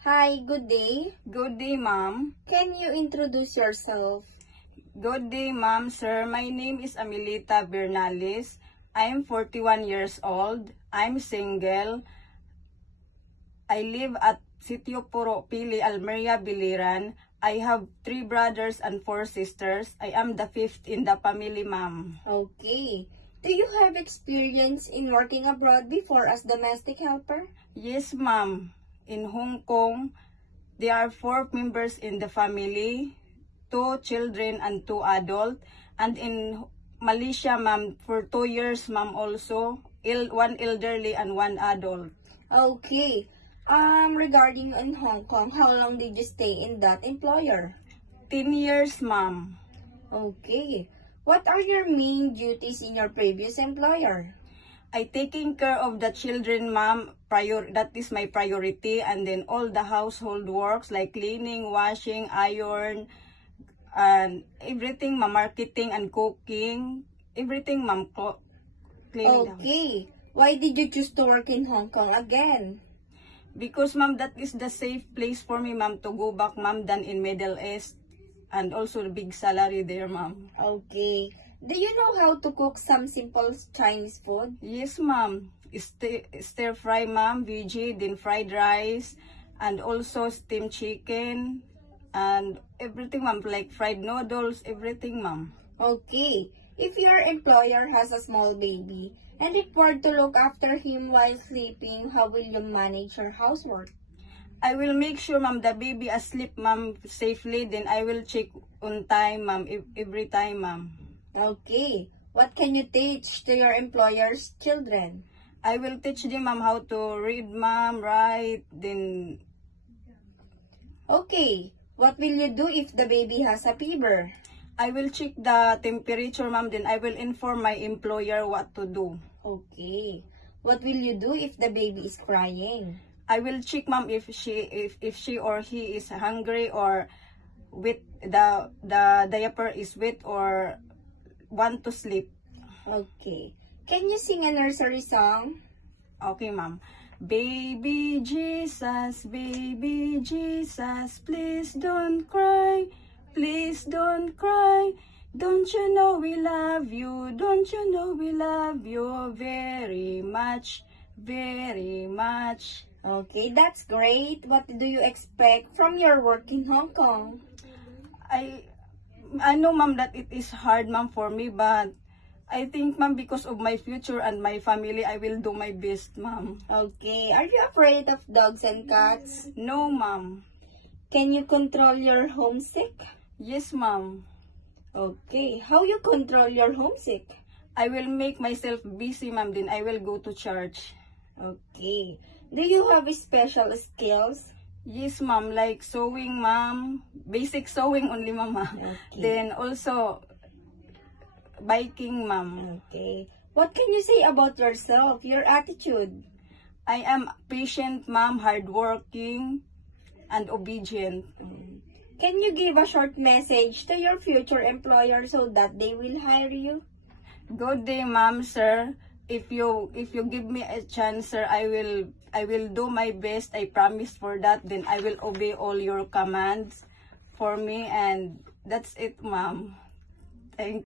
Hi, good day. Good day, ma'am. Can you introduce yourself? Good day, ma'am, sir. My name is Amelita Bernales. I'm 41 years old. I'm single. I live at Sitio Puro Pili, Almeria, Biliran. I have 3 brothers and 4 sisters. I am the 5th in the family, ma'am. Okay. Do you have experience in working abroad before as domestic helper? Yes, ma'am. In Hong Kong, there are 4 members in the family, 2 children and 2 adults. And in Malaysia, ma'am, for 2 years, ma'am, also, 1 elderly and 1 adult. Okay. Regarding in Hong Kong, how long did you stay in that employer? 10 years, ma'am. Okay. What are your main duties in your previous employer? I taking care of the children, ma'am. That is my priority. And then all the household works like cleaning, washing, iron, and everything, ma'am, marketing and cooking. Everything, ma'am, cleaning the house. Okay. Why did you choose to work in Hong Kong again? Because, ma'am, that is the safe place for me, ma'am, to go back, ma'am, than in Middle East. And also the big salary there, ma'am. Okay. Do you know how to cook some simple Chinese food? Yes, ma'am. Stir fry, ma'am, veggie, then fried rice, and also steamed chicken, and everything, ma'am, like fried noodles, everything, ma'am. Okay. If your employer has a small baby and required to look after him while sleeping, how will you manage your housework? I will make sure, ma'am, the baby asleep, ma'am, safely. Then I will check on time, ma'am, every time, ma'am. Okay. What can you teach to your employer's children? I will teach them, ma'am, how to read, ma'am, write, then... Okay. What will you do if the baby has a fever? I will check the temperature, ma'am, then I will inform my employer what to do. Okay. What will you do if the baby is crying? I will check, ma'am, if she or he is hungry or wet, the diaper is wet or want to sleep. Okay. Can you sing a nursery song? Okay, ma'am. Baby Jesus, please don't cry. Please don't cry. Don't you know we love you? Don't you know we love you very much, very much? Okay, that's great. What do you expect from your work in Hong Kong? I know, ma'am, that it is hard, ma'am, for me, but I think, ma'am, because of my future and my family, I will do my best, ma'am. Okay, are you afraid of dogs and cats? No, ma'am. Can you control your homesick? Yes, ma'am. Okay, how you control your homesick? I will make myself busy, ma'am, then I will go to church. Okay. Do you have special skills? Yes, ma'am, like sewing, ma'am. Basic sewing only, mama. Okay. Then also biking, ma'am. Okay. What can you say about yourself, your attitude? I am patient, ma'am, hardworking, and obedient. Can you give a short message to your future employer so that they will hire you? Good day, ma'am, sir. If you give me a chance, sir, I will do my best. I promise for that. Then I will obey all your commands for me, and that's it, ma'am. Thank